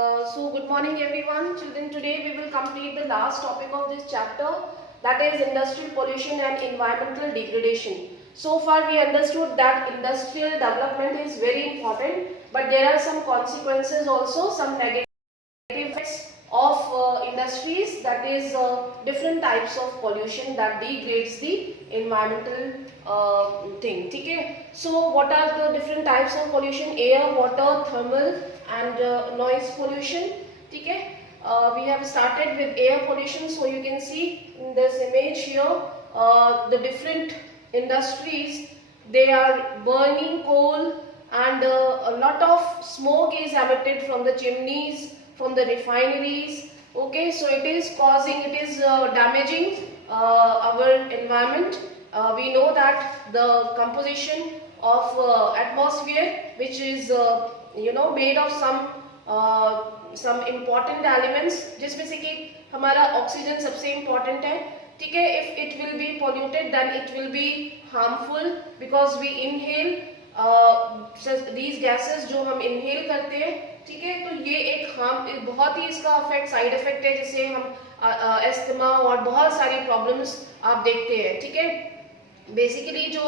Good morning everyone. Children, today we will complete the last topic of this chapter, that is industrial pollution and environmental degradation. So far we understood that industrial development is very important, but there are some consequences also, some negative effects of industries, that is different types of pollution that degrades the environmental thing. Okay? So what are the different types of pollution? Air, water, thermal and noise pollution. Okay? We have started with air pollution, so you can see in this image here the different industries, they are burning coal and a lot of smoke is emitted from the chimneys, from the refineries. Okay, so it is causing, it is damaging our environment. We know that the composition of atmosphere, which is made of some important elements, जिसमें से कि हमारा oxygen सबसे important है. ठीक है, if it will be polluted then it will be harmful because we inhale these gases जो हम inhale करते हैं. ठीक है, तो ये एक बहुत ही इसका साइड इफेक्ट है, जिससे हम एस्थमा और बहुत सारी प्रॉब्लम्स आप देखते हैं. ठीक है, बेसिकली जो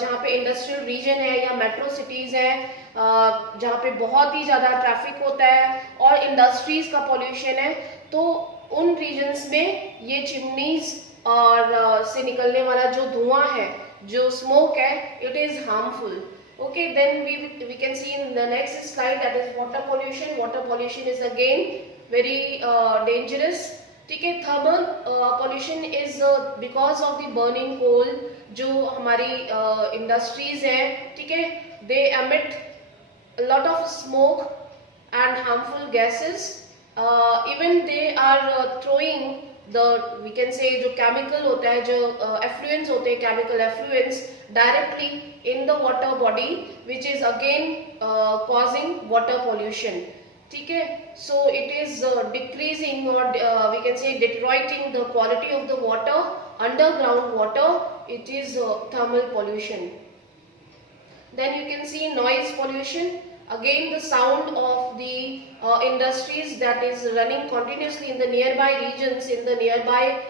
जहाँ पे इंडस्ट्रियल रीजन है या मेट्रो सिटीज है, जहाँ पे बहुत ही ज़्यादा ट्रैफिक होता है और इंडस्ट्रीज का पॉल्यूशन है, तो उन रीजन्स में ये चिमनीज और से निकलने वाला जो धुआं है, जो स्मोक है, it is harmful. Okay, then we can see in the next slide, that is water pollution. Water pollution is again very dangerous. ठीक है, thermal pollution is because of the burning coal. जो हमारी industries हैं, ठीक है, they emit a lot of smoke and harmful gases. Even they are throwing we can say जो chemical होता है, जो effluents होते हैं, chemical effluents directly in the water body, which is again causing water pollution. ठीक है, so it is decreasing or we can say deteriorating the quality of the water, underground water. It is thermal pollution. Then you can see noise pollution. Again the sound of the industries that is running continuously in the nearby regions, in the nearby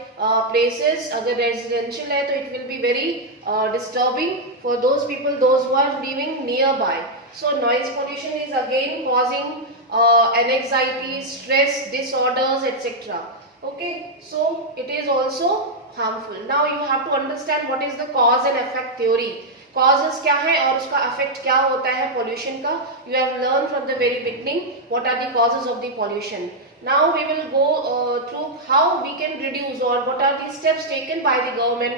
places. अगर residential है तो it will be very disturbing for those people, those who are living nearby. So noise pollution is again causing anxiety, stress, disorders, etc. Okay, so it is also harmful. Now you have to understand what is the cause and effect theory. Causes क्या है और उसका effect क्या होता है pollution का. You have learned from the very beginning what are the causes of the pollution. Now we will go through how we can reduce or what are the steps taken by the government.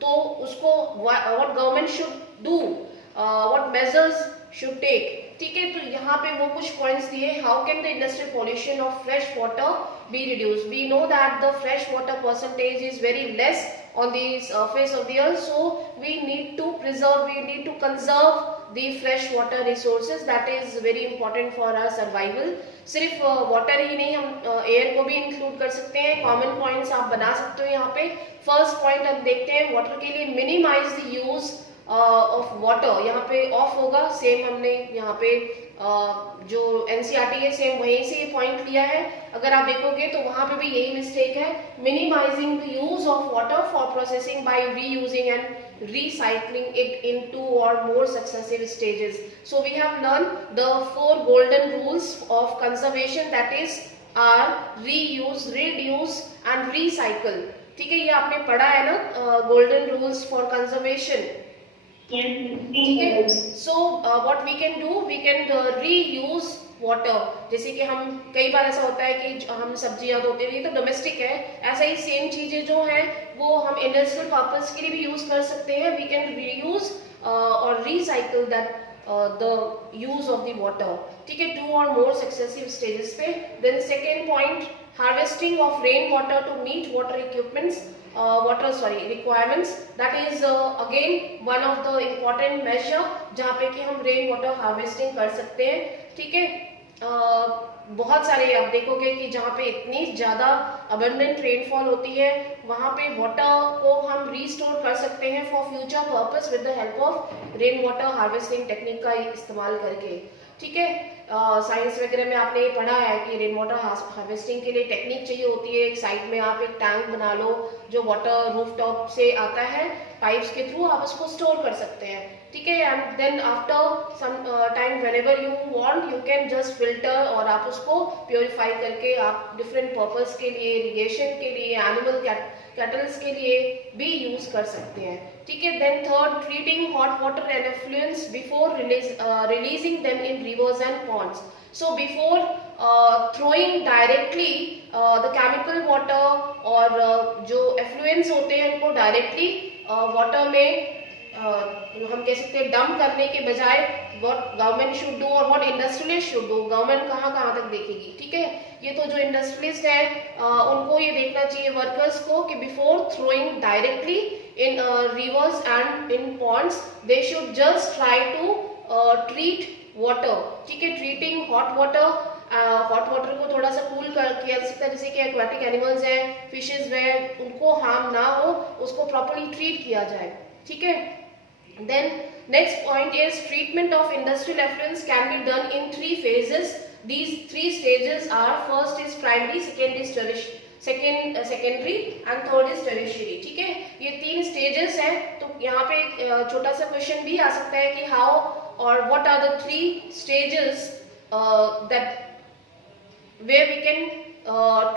तो उसको what government should do, what measures should take. ठीक है, तो यहाँ पे वो कुछ points दिए. How can the industrial pollution of fresh water be reduced? We know that the fresh water percentage is very less on the surface of the earth, so we need to preserve, we need to conserve the fresh water resources. That is very important for our survival. सिर्फ water ही नहीं, हम air को भी include कर सकते हैं. Common points आप बना सकते हो यहाँ पे. First point हम देखते हैं, water के लिए minimize the use of water. यहाँ पे ऑफ होगा, सेम हमने यहाँ पे जो एनसीईआरटी है सेम वहीं से ये पॉइंट लिया है. अगर आप देखोगे तो वहाँ पे भी यही मिस्टेक है. Minimizing the use of water for processing by reusing and recycling it in 2 or more successive stages. So we have learned the 4 golden rules of conservation, that is are reuse, reduce and recycle. ठीक है, ये आपने पढ़ा है ना, golden rules for conservation. ठीक है, so what we can do, we can reuse water. जैसे कि हम कई बार ऐसा होता है कि हम सब्जियां धोते हैं, ये तो डोमेस्टिक है. ऐसा ही सेम चीजें जो हैं वो हम इंडस्ट्रियल पर्पस के लिए भी यूज कर सकते हैं. वी कैन रीयूज और recycle that the use of the water. ठीक है, 2 or more successive stages पे. Then second point, harvesting of rainwater to meet water requirements. That is again one of the important measure जहाँ पे कि हम rain water harvesting कर सकते हैं. ठीक है, बहुत सारे आप देखोगे कि जहाँ पे इतनी ज़्यादा अबंडेंट रेनफॉल होती है, वहाँ पे वाटर को हम रीस्टोर कर सकते हैं for future purpose with the help of rain water harvesting technique का इस्तेमाल करके. ठीक है, साइंस वगैरह में आपने पढ़ा है कि रेन वाटर हार्वेस्टिंग के लिए टेक्निक चाहिए होती है। एक साइड में आप एक टैंक बना लो जो वाटर रूफ टॉप से आता है, पाइप्स के थ्रू आप उसको स्टोर कर सकते हैं, ठीक है। And then after some time whenever you want you can just filter और आप उसको प्योरीफाई करके आप डिफरेंट पर्पस के लिए, इरिगेशन के लिए, एनिमल कैटल्स के लिए भी यूज कर सकते हैं, ठीक है। Then third, treating hot water and effluents before releasing them in rivers and ponds. So before throwing directly the chemical water और जो effluents होते हैं उनको directly water में हम कह सकते हैं डंप करने के बजाय what government should do और what industrialist should do, government कहाँ तक देखेगी, ठीक है। ये तो जो इंडस्ट्रियलिस्ट है उनको ये देखना चाहिए वर्कर्स को कि before throwing directly in rivers and in ponds they should just try to treat water, ठीक है। ट्रीटिंग हॉट वाटर को थोड़ा सा कूल किया जा सकता है, जैसे कि एक्वाटिक एनिमल्स हैं, फिशेस हैं, उनको हार्म ना हो, उसको प्रॉपर्ली ट्रीट किया जाए, ठीक है। Then next point is treatment of industrial effluents can be done in 3 phases. These 3 stages are, first is primary, second is secondary and third is tertiary, ठीक है। ये 3 stages हैं। तो यहाँ पे एक छोटा सा क्वेश्चन भी आ सकता है कि how or what are the 3 stages that where we can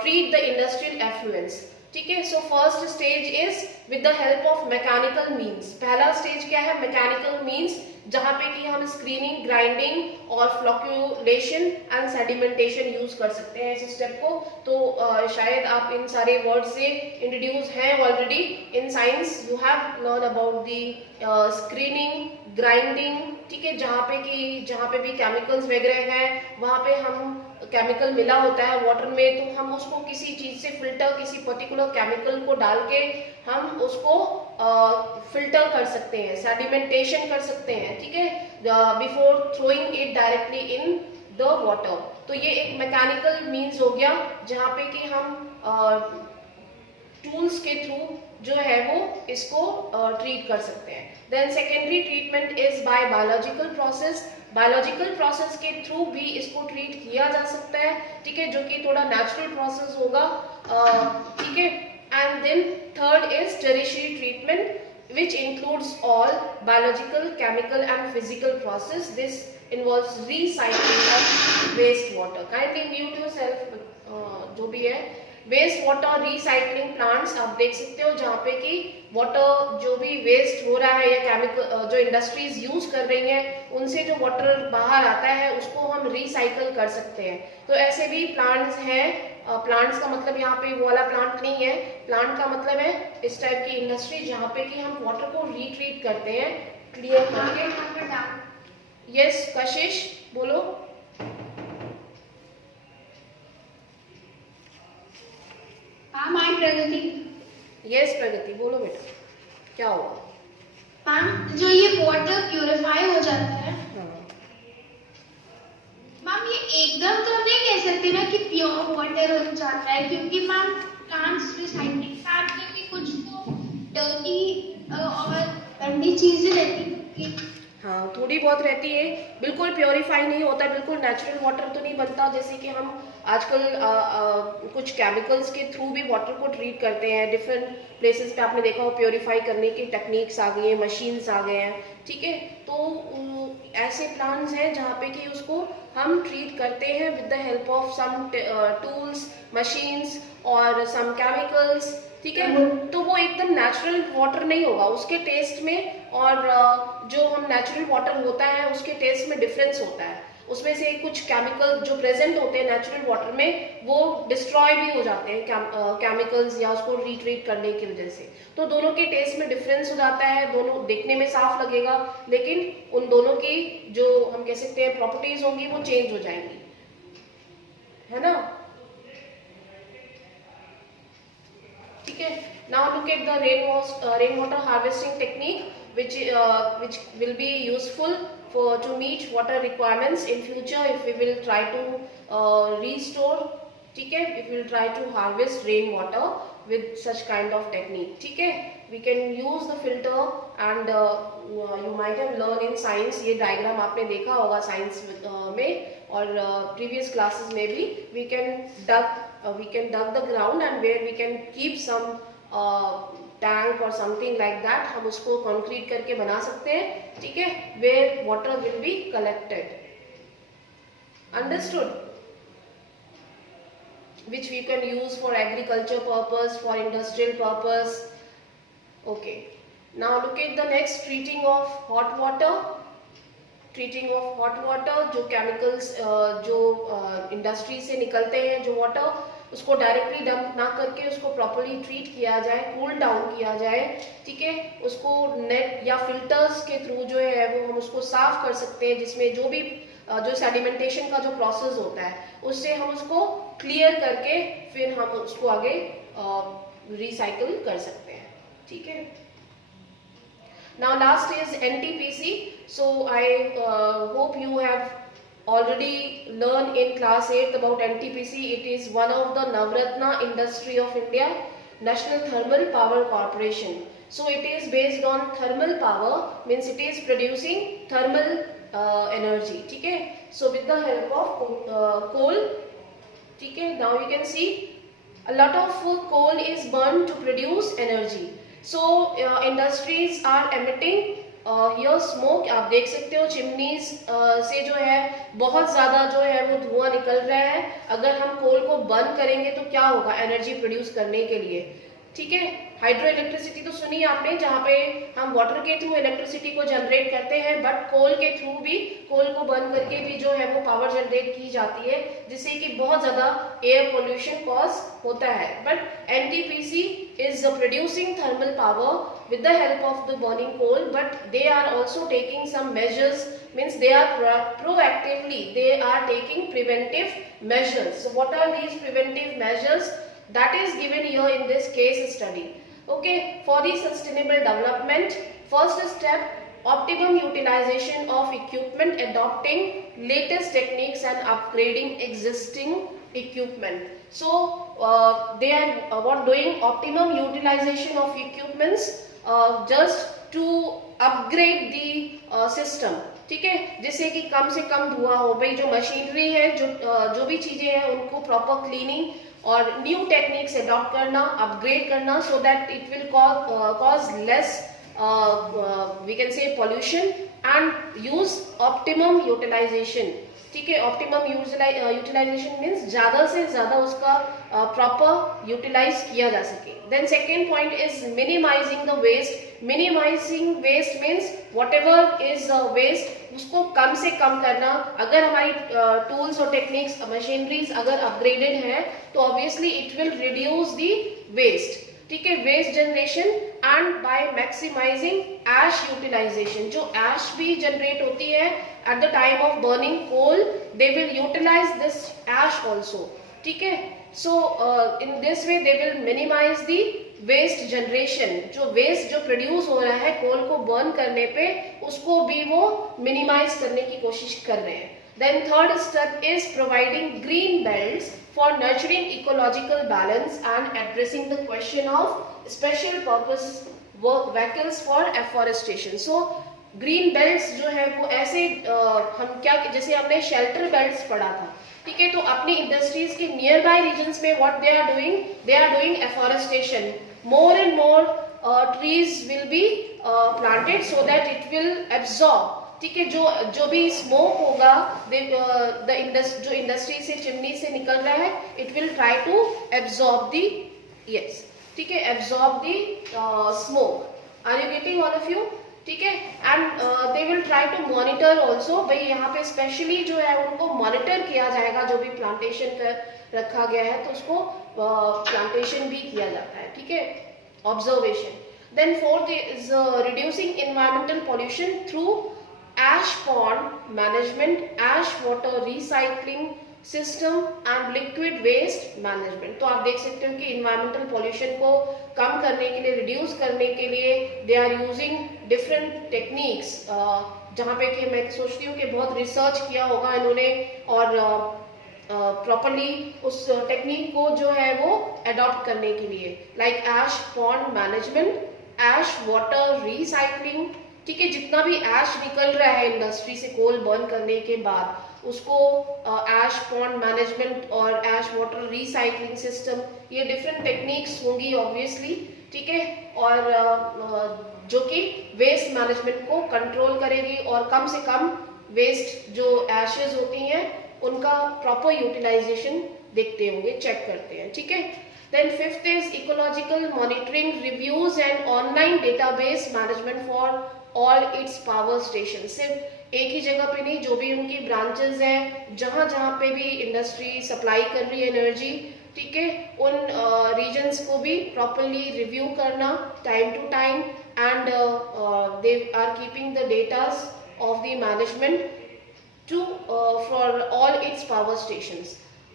treat the industrial effluents, ठीक है। So first stage is with the help of mechanical means. पहला स्टेज क्या है? मैकेनिकल मीन्स, जहां पे कि हम स्क्रीनिंग, ग्राइंडिंग और फ्लोक्यूलेशन एंड सेडिमेंटेशन यूज कर सकते हैं इस स्टेप को। तो शायद आप इन सारे वर्ड से इंट्रोड्यूस हैं already in science. You have learn about the screening, grinding, ठीक है, जहाँ पे भी केमिकल्स वगैरह हैं वहाँ पे हम केमिकल मिला होता है वाटर में, तो हम उसको किसी चीज से फिल्टर, किसी पर्टिकुलर केमिकल को डाल के हम उसको फिल्टर कर सकते हैं, सेडिमेंटेशन कर सकते हैं, ठीक है, before throwing it directly in the water. तो ये एक मैकेनिकल मीन्स हो गया जहाँ पे कि हम टूल्स के थ्रू जो है वो इसको ट्रीट कर सकते हैं। Then secondary treatment is by biological process. Biological process के थ्रू भी इसको ट्रीट किया जा सकता है, ठीक है, जो कि थोड़ा नेचुरल प्रोसेस होगा, ठीक है। And then third is tertiary treatment which includes all biological, chemical and physical process. This involves recycling of waste water. Kindly mute yourself, जो भी है वेस्ट वाटर रिसाइकलिंग प्लांट्स आप देख सकते हो, जहाँ पे कि वाटर जो भी वेस्ट हो रहा है या केमिकल जो इंडस्ट्रीज यूज कर रही हैं उनसे जो वाटर बाहर आता है उसको हम रिसाइकल कर सकते हैं। तो ऐसे भी प्लांट्स हैं। प्लांट्स का मतलब यहाँ पे वो वाला प्लांट नहीं है, प्लांट का मतलब है इस टाइप की इंडस्ट्री जहाँ पे कि हम वाटर को रिट्रीट करते हैं, क्लियर करके। यस कशिश बोलो। प्रगति। यस प्रगति बोलो बेटा, क्या हुआ? मैम जो ये वाटर प्यूरिफाई हो जाता है, मैम ये एकदम तो नहीं कह सकते ना कि प्योर वाटर हो जाता है, क्योंकि मैम प्लांट्स रिसाइकलिंग करते हैं कि कुछ तो डर्टी और गंदी चीजें रहती हैं। हाँ थोड़ी बहुत रहती है, बिल्कुल प्योरीफाई नहीं होता, बिल्कुल नेचुरल वाटर तो नहीं बनता। जैसे कि हम आजकल कुछ केमिकल्स के थ्रू भी वाटर को ट्रीट करते हैं। डिफरेंट प्लेसेस पे आपने देखा हो प्योरीफाई करने की टेक्निक्स आ गई हैं, मशीन्स आ गए हैं, ठीक है। तो ऐसे प्लांट्स हैं जहाँ पे कि उसको हम ट्रीट करते हैं with the help of some tools, machines और सम केमिकल्स, ठीक है। तो वो एकदम नेचुरल वाटर नहीं होगा, उसके टेस्ट में और जो हम नेचुरल वाटर होता है उसके टेस्ट में डिफरेंस होता है। उसमें से कुछ केमिकल जो प्रेजेंट होते हैं नेचुरल वाटर में वो डिस्ट्रॉय भी हो जाते हैं केमिकल्स या उसको रिट्रीट करने की वजह से। तो दोनों के टेस्ट में डिफरेंस हो जाता है, दोनों देखने में साफ लगेगा लेकिन उन दोनों की जो हम कह सकते हैं प्रॉपर्टीज होंगी वो चेंज हो जाएंगी, है ना, ठीक है। Now look at the rain water harvesting technique which will be useful to meet water requirements in future if we will try to restore, ठीक है, if we will try to harvest rain water with such kind of technique, ठीक है। we can use the filter and you might have learned in science, ये diagram आपने देखा होगा science में, और previous classes में भी we can dug the ground and where we can keep some tank or something like that, हम उसको concrete करके बना सकते हैं, ठीक है, where water will be collected. Understood? Which we can use for agriculture purpose, for industrial purpose. Okay. Now look at the next, treating of hot water. Treating of hot water, जो chemicals जो industry से निकलते हैं जो water, उसको directly dump ना करके उसको प्रॉपर्ली ट्रीट किया जाए, कूल डाउन किया जाए, ठीक है, उसको नेट या फिल्टर्स के थ्रू जो है वो हम उसको साफ कर सकते हैं, जिसमें जो भी जो सेडिमेंटेशन का जो प्रोसेस होता है उससे हम उसको क्लियर करके फिर हम उसको आगे रिसाइकल कर सकते हैं, ठीक है. Now last is NTPC. So I hope you have already learned in class 8 about NTPC. It is one of the Navratna industry of India, National Thermal Power Corporation. So it is based on thermal power, means it is producing thermal energy, ठीक है. So with the help of coal, ठीक है. Now you can see a lot of coal is burned to produce energy. So industries are emitting here smoke. आप देख सकते हो chimneys से जो है बहुत ज़्यादा जो है वो धुआं निकल रहा है. अगर हम कोल को बर्न करेंगे तो क्या होगा एनर्जी प्रोड्यूस करने के लिए, ठीक है. हाइड्रो इलेक्ट्रिसिटी तो सुनी आपने, जहाँ पे हम वाटर के थ्रू इलेक्ट्रिसिटी को जनरेट करते हैं, बट कोल के थ्रू भी, कोल को बर्न करके भी जो है वो पावर जनरेट की जाती है, जिससे कि बहुत ज़्यादा एयर पोल्यूशन कॉज होता है. But NTPC is producing thermal power with the help of the burning coal, but they are also taking some measures, means they are proactively, they are taking preventive measures. So what are these preventive measures? That is given here in this case study. Okay, for the sustainable development, first step, optimum utilization of equipment, adopting latest techniques and upgrading existing equipment. So they are what doing optimum utilization of equipments just to upgrade the system, ठीक है, जिससे कि कम से कम धुआं हो. भाई जो machinery है, जो भी चीजें हैं उनको प्रॉपर क्लीनिंग और न्यू टेक्निक्स अडॉप्ट करना, अपग्रेड करना, so that it will cause less we can say pollution and use optimum utilization, ठीक है. ऑप्टिमम यूटिलाइजेशन मीन्स ज़्यादा से ज़्यादा उसका प्रॉपर यूटिलाइज किया जा सके. Then second point is minimizing the waste. Minimizing waste means whatever is waste, उसको कम से कम करना. अगर हमारी टूल्स और टेक्निक्स, मशीनरीज अगर अपग्रेडेड है तो obviously it will reduce the waste, ठीक है, waste generation. And by maximizing ash utilization, जो एश भी जनरेट होती है at the time of burning coal, they will utilize this ash also, ठीक है. So in this way they will minimize the waste generation. जो waste जो produce हो रहा है कोल को burn करने पे, उसको भी वो minimize करने की कोशिश कर रहे हैं. Then third step is providing green belts for nurturing ecological balance and addressing the question of special purpose work vehicles for afforestation. So green belts जो है वो ऐसे हम क्या, जैसे हमने शेल्टर बेल्ट्स पढ़ा था, ठीक है, तो अपनी इंडस्ट्रीज के नियर बाय रीजन्स में what they are doing afforestation. More and more trees will be planted so that it will absorb, ठीक है, जो भी स्मोक होगा जो इंडस्ट्री से, चिमनी से निकल रहा है, it will try to absorb the, yes, ठीक है, absorb the smoke. Are you getting all of you, ठीक है. And they will try to monitor also. भाई यहाँ पे स्पेशली जो है उनको मॉनिटर किया जाएगा, जो भी प्लांटेशन कर रखा गया है तो उसको प्लांटेशन भी किया जाता है, ठीक है, observation. Then fourth is reducing environmental pollution through ash pond management, ash water recycling system and liquid waste management. तो आप देख सकते हो कि इन्वायरमेंटल पॉल्यूशन को कम करने के लिए, रिड्यूस करने के लिए they are using different techniques, जहाँ पे कि मैं सोचती हूँ कि बहुत रिसर्च किया होगा इन्होंने और प्रॉपरली उस टेक्निक को जो है वो अडॉप्ट करने के लिए, लाइक एश pond management, ash water recycling, ठीक है. जितना भी एश निकल रहा है इंडस्ट्री से कोल बर्न करने के बाद, उसको ऐश पॉन्ड मैनेजमेंट और ऐश वाटर रिसाइकलिंग सिस्टम, ये डिफरेंट टेक्निक्स होंगी ऑब्वियसली, ठीक है, और जो कि वेस्ट मैनेजमेंट को कंट्रोल करेगी और कम से कम वेस्ट जो एशेज होती हैं उनका प्रॉपर यूटिलाइजेशन देखते होंगे, चेक करते हैं, ठीक है। Then fifth is ecological monitoring, reviews and online database management for all its power station. सिर्फ एक ही जगह पे नहीं, जो भी उनकी ब्रांचेस हैं, जहां जहां पे भी इंडस्ट्री सप्लाई कर रही है एनर्जी, ठीक है, उन रीजन्स को भी प्रॉपरली रिव्यू करना time to time, and they are keeping the datas of the management to for all its power stations.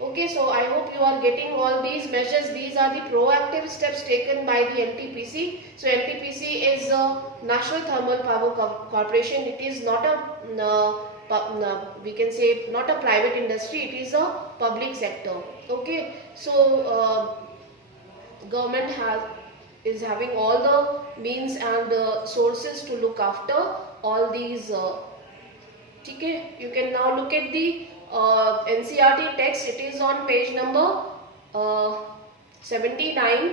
Okay, so I hope you are getting all these measures. These are the proactive steps taken by the NTPC. So NTPC is a National Thermal Power Corporation. It is not a we can say not a private industry, it is a public sector. Okay, so government is having all the means and sources to look after all these, ठीक है। You can now look at the NCERT text. It is on page number 79.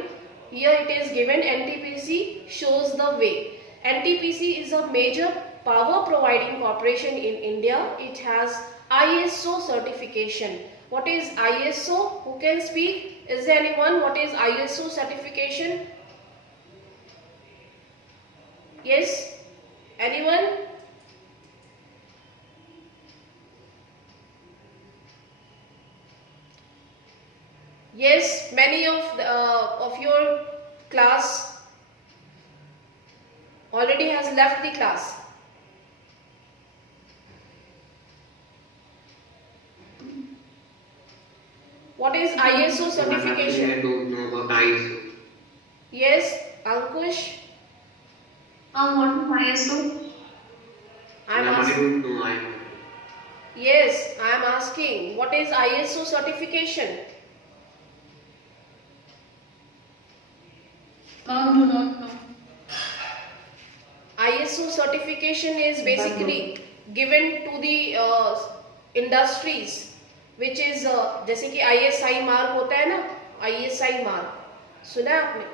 Here it is given, NTPC shows the way. NTPC is a major power providing corporation in India. It has ISO certification. What is ISO? Who can speak? Is there anyone? What is ISO certification? Yes? Anyone? Yes, many of your class already has left the class. What is ISO certification? I don't know about ISO. Yes, Ankush. What is ISO? I don't know. I know. Yes, I am asking, what is ISO certification? Do not know. ISO certification is basically given to the industries, which is जैसे कि ISI mark होता है ना, ISI mark सुना है आपने?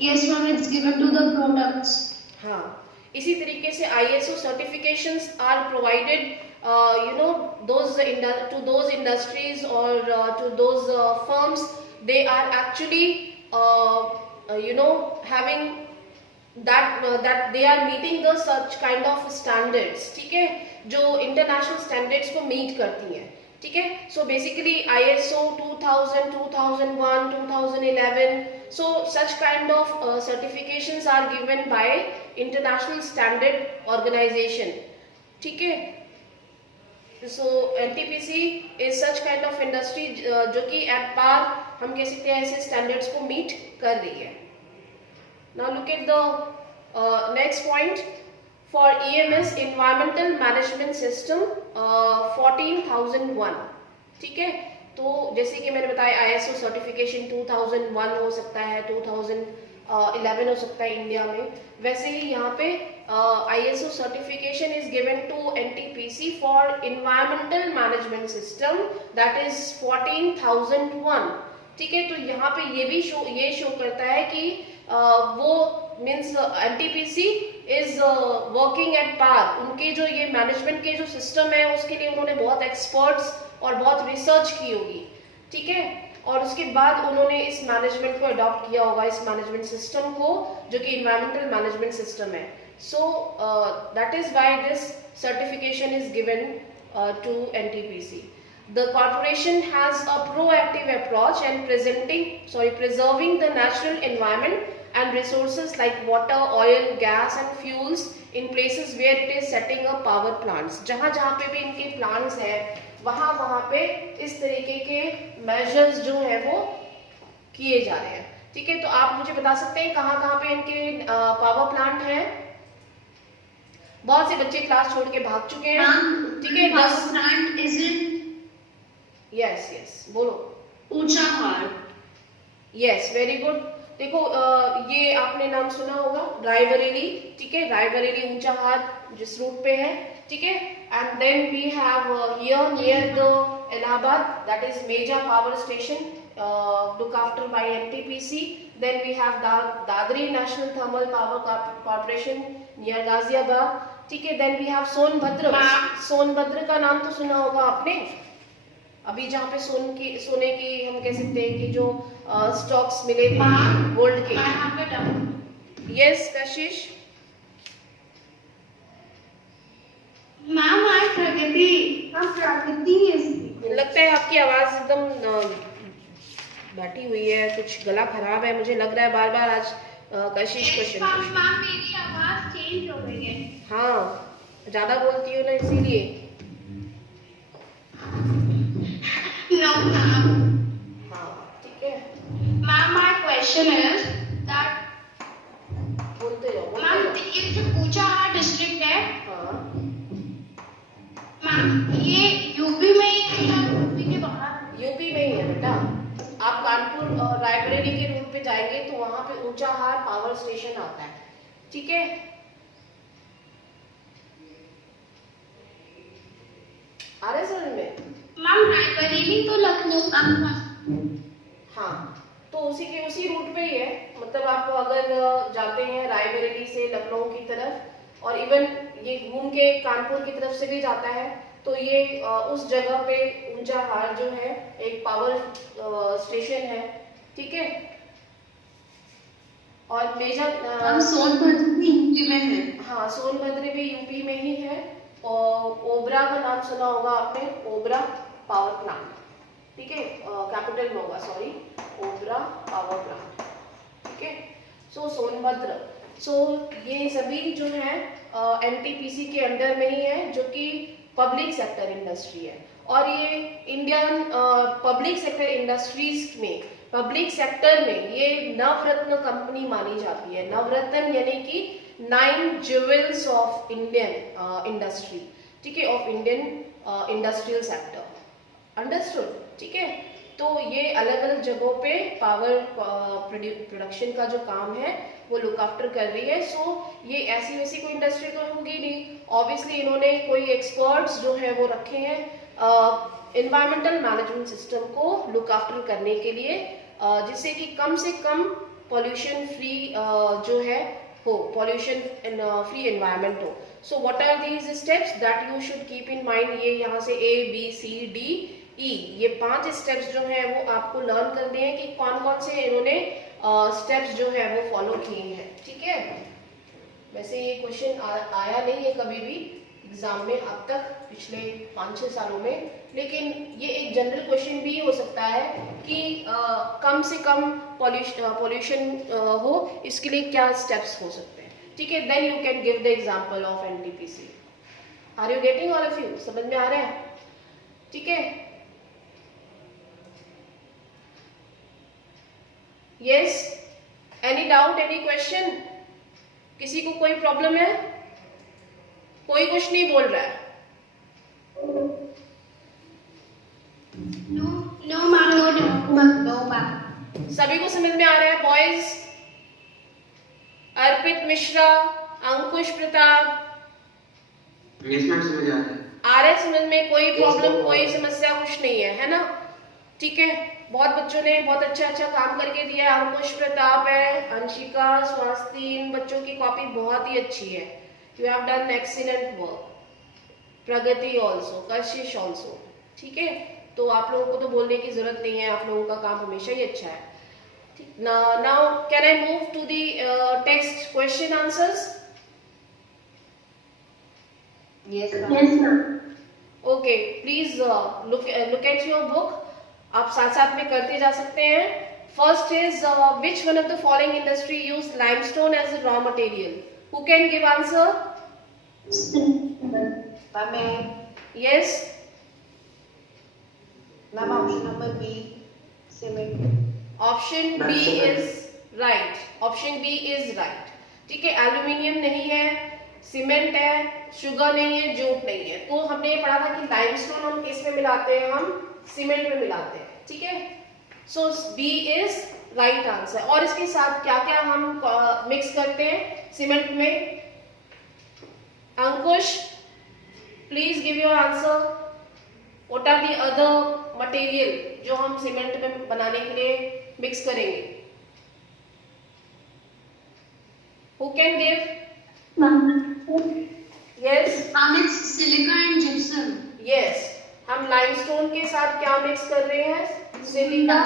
Yes, ma'am, it's given to the products. हाँ, इसी तरीके से ISO certifications are provided, to those industries or to those firms. They are actually having that they are meeting the such kind of standards, ठीक है, जो international standards को meet करती हैं, ठीक है। So basically ISO 2000, 2001, 2011, so such kind of certifications are given by international standard organization, ठीक है। So NTPC is such kind of industry जो कि at par हम कह सकते हैं ऐसे standards को meet कर रही है। Now look at the next point for EMS, Environmental Management System 14001, ठीक है। तो जैसे कि मैंने बताया ISO सर्टिफिकेशन 2001 हो सकता है, 2011 हो सकता है इंडिया में, वैसे ही यहाँ पे ISO certification is given to NTPC for environmental management system, that is 14001, ठीक है। तो यहाँ पे ये शो करता है कि वो means NTPC is working at par, उनके जो ये मैनेजमेंट के जो सिस्टम है उसके लिए उन्होंने बहुत एक्सपर्ट्स और बहुत रिसर्च की होगी, ठीक है, और उसके बाद उन्होंने इस मैनेजमेंट को अडॉप्ट किया होगा, इस मैनेजमेंट सिस्टम को जो कि इन्वायरमेंटल मैनेजमेंट सिस्टम है। So that is why this certification is given to NTPC. The corporation has a proactive approach and preserving the natural environment and resources like water, oil, gas and fuels in places where it is setting up power plants. जहाँ पे भी इनके plants हैं वहाँ पे इस तरीके के measures जो है वो किए जा रहे हैं, ठीक है। तो आप मुझे बता सकते हैं कहाँ पे इनके पावर प्लांट हैं? बहुत से बच्चे क्लास छोड़ के भाग चुके हैं, ठीक है। Power plant is in yes बोलो। ऊंचाहार। Yes, very good. देखो ये आपने नाम सुना होगा रायबरेली, ठीक है, रायबरेली ऊंचाहार जिस रूट पे है, ठीक है. And then we have here near the Allahabad, that is Meja power station, looked after by NTPC. Then we have Dadri National Thermal Power Corporation near Ghaziabad. ठीक है. Then we have Sonbhadra. Sonbhadra का नाम तो सुना होगा आपने. अभी जहाँ पे सोने की हम कह सकते हैं कि जो स्टॉक्स मिले थे गोल्ड के. यस कशिश. मैम आज प्रगति लगता है आपकी आवाज एकदम बैठी हुई है, कुछ गला खराब है मुझे लग रहा है. बार बार आज कशिश क्वेश्चन. मैम मेरी आवाज चेंज हो गई है. हाँ ज्यादा बोलती हो ना इसीलिए. No ma'am. हाँ ठीक है. Ma'am my question is that बोलते जाओ मैम ये जो पूछा डिस्ट्रिक्ट है हाँ मैम ये यूपी में ही है या यूपी के बाहर? यूपी में ही है बेटा. आप कानपुर और रायबरेली के रूट पे जाएंगे तो वहां पे ऊंचाहार पावर स्टेशन आता है. ठीक है. आ रहे समझ में? मैम रायबरेली तो लखनऊ का. हाँ तो उसी रूट पे ही है. मतलब आप अगर जाते हैं रायबरेली से लखनऊ की तरफ और इवन ये घूम के कानपुर की तरफ से भी जाता है तो ये उस जगह पे ऊंचाहार जो है एक पावर स्टेशन है. ठीक है. और मेजा सोनभद्र भी यूपी में है. हाँ सोनभद्र भी यूपी में ही है. और ओबरा का नाम सुना होगा आपने, ओबरा पावर प्लांट. ठीक है. कैपिटल में होगा, सॉरी, ओबरा पावर प्लांट. ठीक है. सो सोनभद्र. सो ये सभी जो है एनटीपीसी के अंडर में ही है जो कि पब्लिक सेक्टर इंडस्ट्री है. और ये इंडियन पब्लिक सेक्टर इंडस्ट्रीज में, पब्लिक सेक्टर में ये नवरत्न कंपनी मानी जाती है. नवरत्न यानी कि 9 jewels ऑफ इंडियन इंडस्ट्री. ठीक है. Of Indian industrial sector. Understood. ठीक है. तो ये अलग अलग जगहों पे पावर प्रोडक्शन का जो काम है वो लुक आफ्टर कर रही है. सो ये ऐसी वैसी कोई इंडस्ट्री तो होगी नहीं. ऑब्वियसली इन्होंने कोई एक्सपर्ट्स जो है वो रखे हैं एनवायरमेंटल मैनेजमेंट सिस्टम को लुक आफ्टर करने के लिए, जिससे कि कम से कम पॉल्यूशन फ्री जो है हो, पॉल्यूशन फ्री एनवायरनमेंट हो. So what are these steps that you should keep in mind. ये यहाँ से ABCDE ये 5 स्टेप्स जो है वो आपको लर्न करने हैं कि कौन कौन से इन्होंने स्टेप्स जो है वो फॉलो किए हैं. ठीक है. वैसे ये क्वेश्चन आया नहीं है कभी भी एग्जाम में अब तक पिछले 5-6 सालों में, लेकिन ये एक जनरल क्वेश्चन भी हो सकता है कि कम से कम पॉल्यूशन हो, इसके लिए क्या स्टेप्स हो सकते हैं. ठीक है. Then you can give the example of NTPC. Are you getting all of you? समझ में आ रहा है? ठीक है. Yes. Any doubt, any question? किसी को कोई प्रॉब्लम है? कोई कुछ नहीं बोल रहा है. No ma'am. सभी को समझ में आ रहा है? Boys, Arpit Mishra, Ankush Pratap, yes ma'am समझ आ रहा है. आ रहा है समझ में? कोई प्रॉब्लम, कोई समस्या कुछ नहीं है ना? ठीक है. बहुत बच्चों ने बहुत अच्छा काम करके दिया है. अंकुश प्रताप है, अंशिका, स्वास्थी, इन बच्चों की कॉपी बहुत ही अच्छी है. You have done excellent work. Pragati also, Kashish also. ठीक है. तो आप लोगों को तो बोलने की जरूरत नहीं है, आप लोगों का काम हमेशा ही अच्छा है. Now can I move to the text question answers? Yes ma'am. Okay. Please look at your book. आप साथ साथ में करते जा सकते हैं. First is which one of the following industry use limestone as a raw material? Who can give answer? Yes. Ma'am, option number B, cement. Option B is right. Option B is right. ठीक है. Aluminium नहीं है, cement है, sugar नहीं है, jute नहीं है. तो हमने ये पढ़ा था कि लाइमस्टोन हम किस में मिलाते हैं? हम सीमेंट में मिलाते हैं. ठीक है. सो बी इज राइट आंसर. और इसके साथ क्या क्या हम मिक्स करते हैं सीमेंट में? Ankush, please give your answer. What are the other material जो हम सीमेंट में बनाने के लिए मिक्स करेंगे? Who can give? Yes. it's silica and gypsum. Yes, हम लाइमस्टोन के साथ क्या मिक्स कर रहे हैं? सिलिका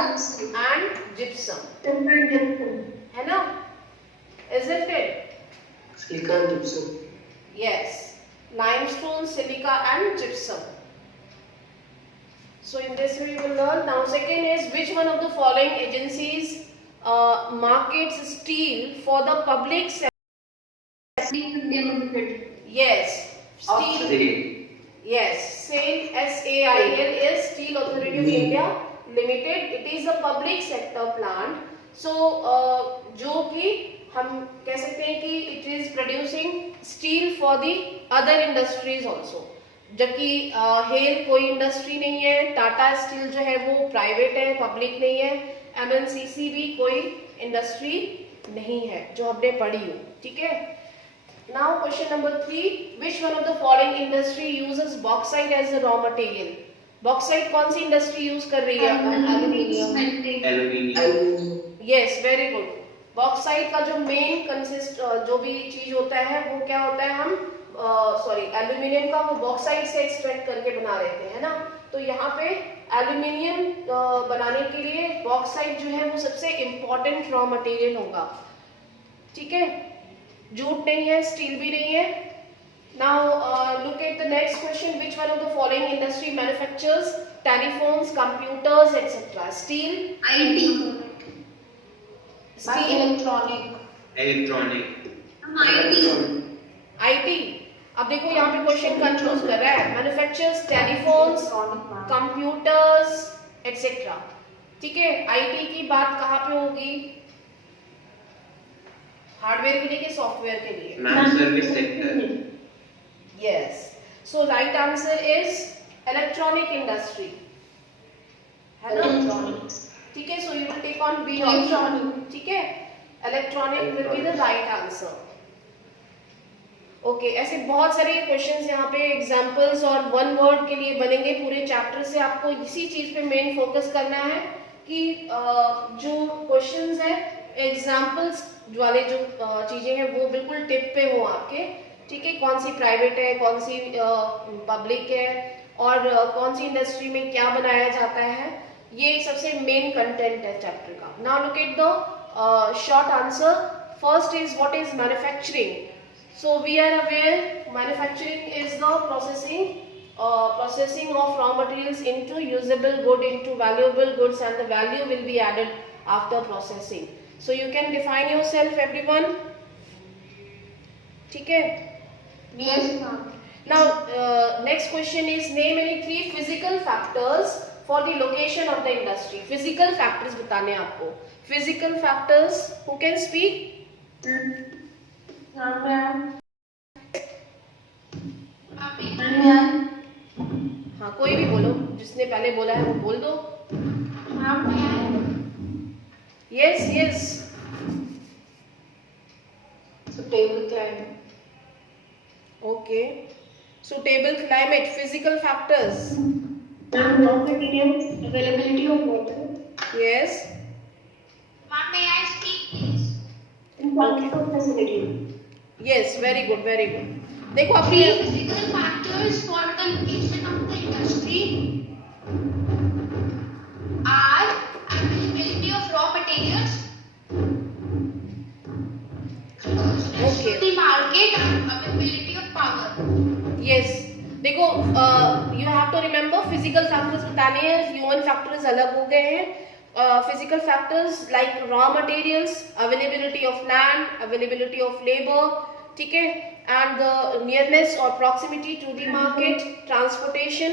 एंड जिप्सम, है ना? Is it it? Silica and gypsum. Yes, limestone, silica and gypsum. So in this way you will learn. Now second is, which one of the following agencies markets steel for the public sector? Yes, steel. Yes, SAIL, SAIL is Steel Authority of India Limited. It is a public sector plant. So जो कि हम कह सकते हैं कि it is producing steel for the other industries also. जबकि hello कोई industry नहीं है, टाटा स्टील जो है वो प्राइवेट है, पब्लिक नहीं है, एमएनसीसी भी कोई इंडस्ट्री नहीं है जो हमने पढ़ी हो. ठीक है. Now question number 3, which one of the following industry uses bauxite as a raw material? Bauxite कौन सी इंडस्ट्री यूज कर रही है? Aluminium. Yes, very good. Bauxite का जो मेन कंसिस्ट जो भी चीज होता है वो क्या होता है? हम एल्यूमिनियम का वो बॉक्साइट से एक्सट्रैक्ट करके बना लेते हैं, है ना? तो यहाँ पे एल्यूमिनियम बनाने के लिए बॉक्साइट जो है वो सबसे इम्पोर्टेंट रॉ मटेरियल होगा. ठीक है, जूट नहीं है, स्टील भी नहीं है. Now look at the next question, which one of the following industry manufactures telephones, computers etcetera? Steel, electronic. IT. अब देखो यहाँ पे क्वेश्चन कंफ्यूज कर रहा है. Manufactures telephones, computers etcetera. ठीक है, आईटी की बात कहाँ पे होगी? हार्डवेयर के लिए कि सॉफ्टवेयर के लिए? Main service sector. Yes. So right answer is electronic industry, है ना? ठीक है. So you will take on B option. ठीक है, electronic will be the right answer. Okay, ऐसे बहुत सारे क्वेश्चंस यहाँ पे एग्जांपल्स और वन वर्ड के लिए बनेंगे. पूरे चैप्टर से आपको इसी चीज पे मेन फोकस करना है कि जो क्वेश्चंस है एग्जांपल्स वाले जो चीजें हैं वो बिल्कुल टिप पे हो आपके. ठीक है, कौन सी प्राइवेट है, कौन सी पब्लिक है और कौन सी इंडस्ट्री में क्या बनाया जाता है, ये सबसे मेन कंटेंट है चैप्टर का. Now look at the short answer. First is, what is manufacturing? So we are aware manufacturing is the processing of raw materials into usable good, into valuable goods, and the value will be added after processing. So you can define yourself, everyone. ठीक है? Yes, ma'am. Now next question is, name any 3 physical factors for the location of the industry. Physical factors बताने हैं आपको. Physical factors, who can speak? हाँ, कोई भी बोलो, जिसने पहले बोला है वो बोल दो. Yes yes. Suitable climate. Okay. Suitable climate, physical factors. Raw materials, availability of water, Yes. Ma'am, may I speak, please? and transport facility. Yes, very good, very good. देखो Three अपनी physical factors for the location of the industry are availability of raw materials, Okay. the market, and availability of power. yes. देखो you have to remember physical factors बताने हैं, human factors अलग हो गए हैं. Physical factors like raw materials, availability of land, availability of labor, ठीक है, and the nearness or proximity to the market, transportation,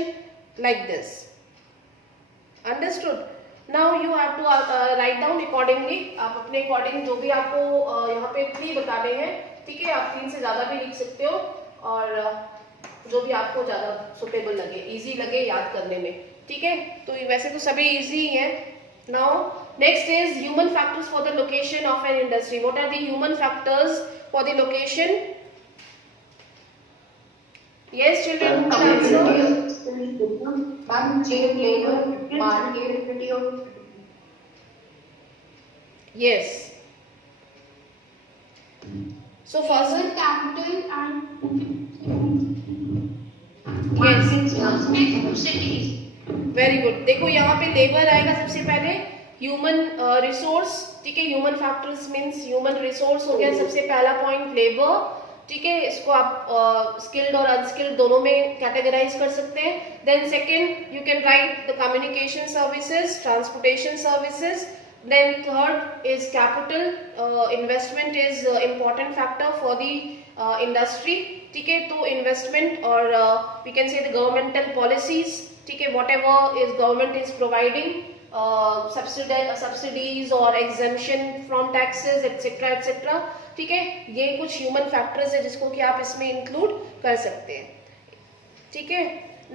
like this. Understood? Now you have to write down accordingly. आप अपने according जो भी आपको यहाँ पे 3 बताने हैं, ठीक है, आप 3 से ज़्यादा भी लिख सकते हो और जो भी आपको ज़्यादा सुटेबल लगे, इजी लगे याद करने में. ठीक है, तो वैसे तो सभी इजी ही हैं. Now next is human factors for the location of an industry. What are the human factors for the location? Yes, children, who will answer? Ma'am, child labor, marketability of Yes. So first, Labor, capital and yes, subsidies. Very good. देखो यहाँ पे labour आएगा सबसे पहले, human resource, ठीक है, human factors means human resource हो गया सबसे पहला पॉइंट, लेबर, ठीक है, इसको आप स्किल्ड और अनस्किल्ड दोनों में कैटेगराइज कर सकते हैं. Then second you can write the communication services, transportation services. Then third is capital, investment is important factor for the industry, ठीक है. तो investment और we can say the governmental policies, ठीक है, whatever is government is providing subsidies or exemption from taxes etc etc, ठीक है, ये कुछ human factors है जिसको कि आप इसमें include कर सकते हैं, ठीक है.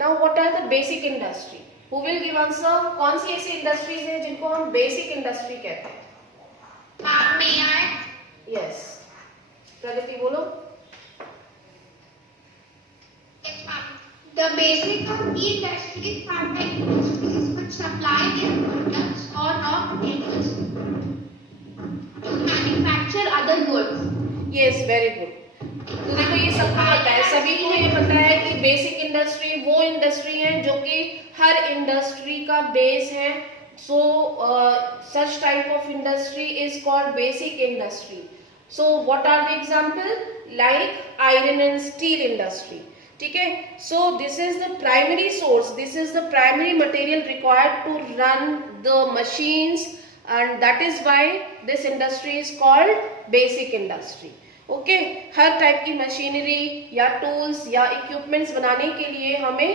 Now what are the basic industry? Who will give answer? कौन सी ऐसी इंडस्ट्रीज है जिनको हम बेसिक इंडस्ट्री कहते हैं? May I? यस, प्रगति बोलो. Yes, ma'am. The basic or key industries are the industries which supply their products or raw materials to manufacture other goods. Yes, very good. तो देखो ये सबको पता है, सभी को ये पता है कि बेसिक इंडस्ट्री वो इंडस्ट्री है जो कि हर इंडस्ट्री का बेस है. So such type of industry is called basic industry. So what are the example? Like iron and steel industry, ठीक है. So this is the primary source, this is the primary material required to run the machines and that is why this industry is called basic industry. Okay, हर type की machinery या tools या equipments बनाने के लिए हमें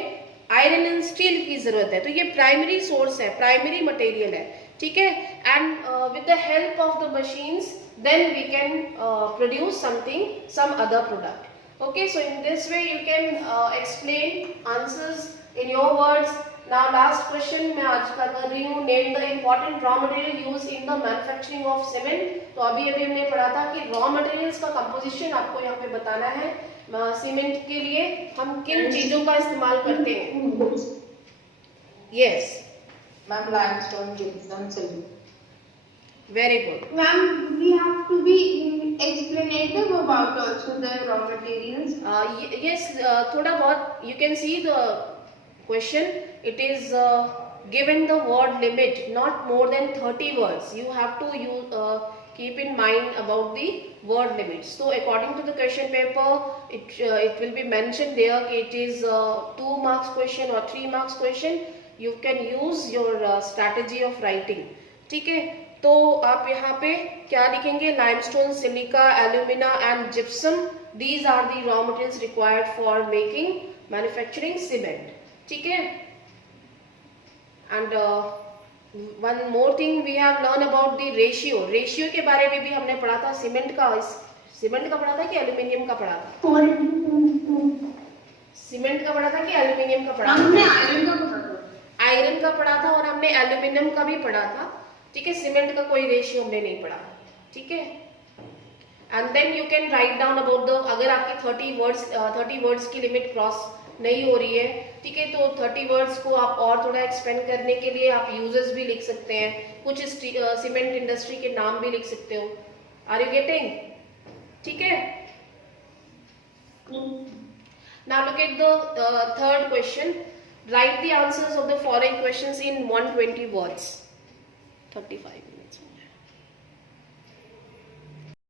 iron and steel की जरूरत है. तो ये प्राइमरी सोर्स है, प्राइमरी मटेरियल है, ठीक है. And with the help of the machines then we can produce something, some other product. Okay, so in this way you can explain answers in your words. Now last question मैं आज का कर रही हूँ, name the important raw material used in the manufacturing of cement. तो अभी हमने पढ़ा था कि raw materials का composition आपको यहाँ पे बताना है. सीमेंट के लिए हम किन चीजों का इस्तेमाल करते हैं? Yes. Ma'am, limestone, gypsum, silver. Very good. Ma'am, we have to be explanative about also the raw materials. Yes, थोड़ा बहुत you can see the question. It is given the word limit, not more than 30 words. You have to use, keep in mind about the word limit. So according to the question paper, it will be mentioned there that it is 2 marks question or 3 marks question. You can use your strategy of writing. ठीक है. तो आप यहाँ पे क्या लिखेंगे? Limestone, silica, alumina and gypsum, these are the raw materials required for making manufacturing cement, ठीक है. And one more thing we have learn about the ratio. Ratio के बारे में भी हमने पढ़ा था. सीमेंट का पढ़ा था कि एल्यूमिनियम का पढ़ा था? सीमेंट का पढ़ा था कि एल्यूमिनियम का पढ़ा था? हमने आयरन का पढ़ा था. आयरन का पढ़ा था और हमने एल्यूमिनियम का भी पढ़ा था, ठीक है. सीमेंट का कोई रेशियो हमने नहीं पढ़ा, ठीक है. And then you can write down about the, अगर आपकी 30 वर्ड्स की लिमिट क्रॉस नहीं हो रही है, ठीक है, तो 30 वर्ड्स को आप और थोड़ा एक्सपेंड करने के लिए आप यूजेस भी लिख सकते हैं, कुछ सीमेंट इंडस्ट्री के नाम भी लिख सकते हो. Are you getting? ठीक है. Now look at the third question. Write the answers of the following questions in 120 words. 35 minutes.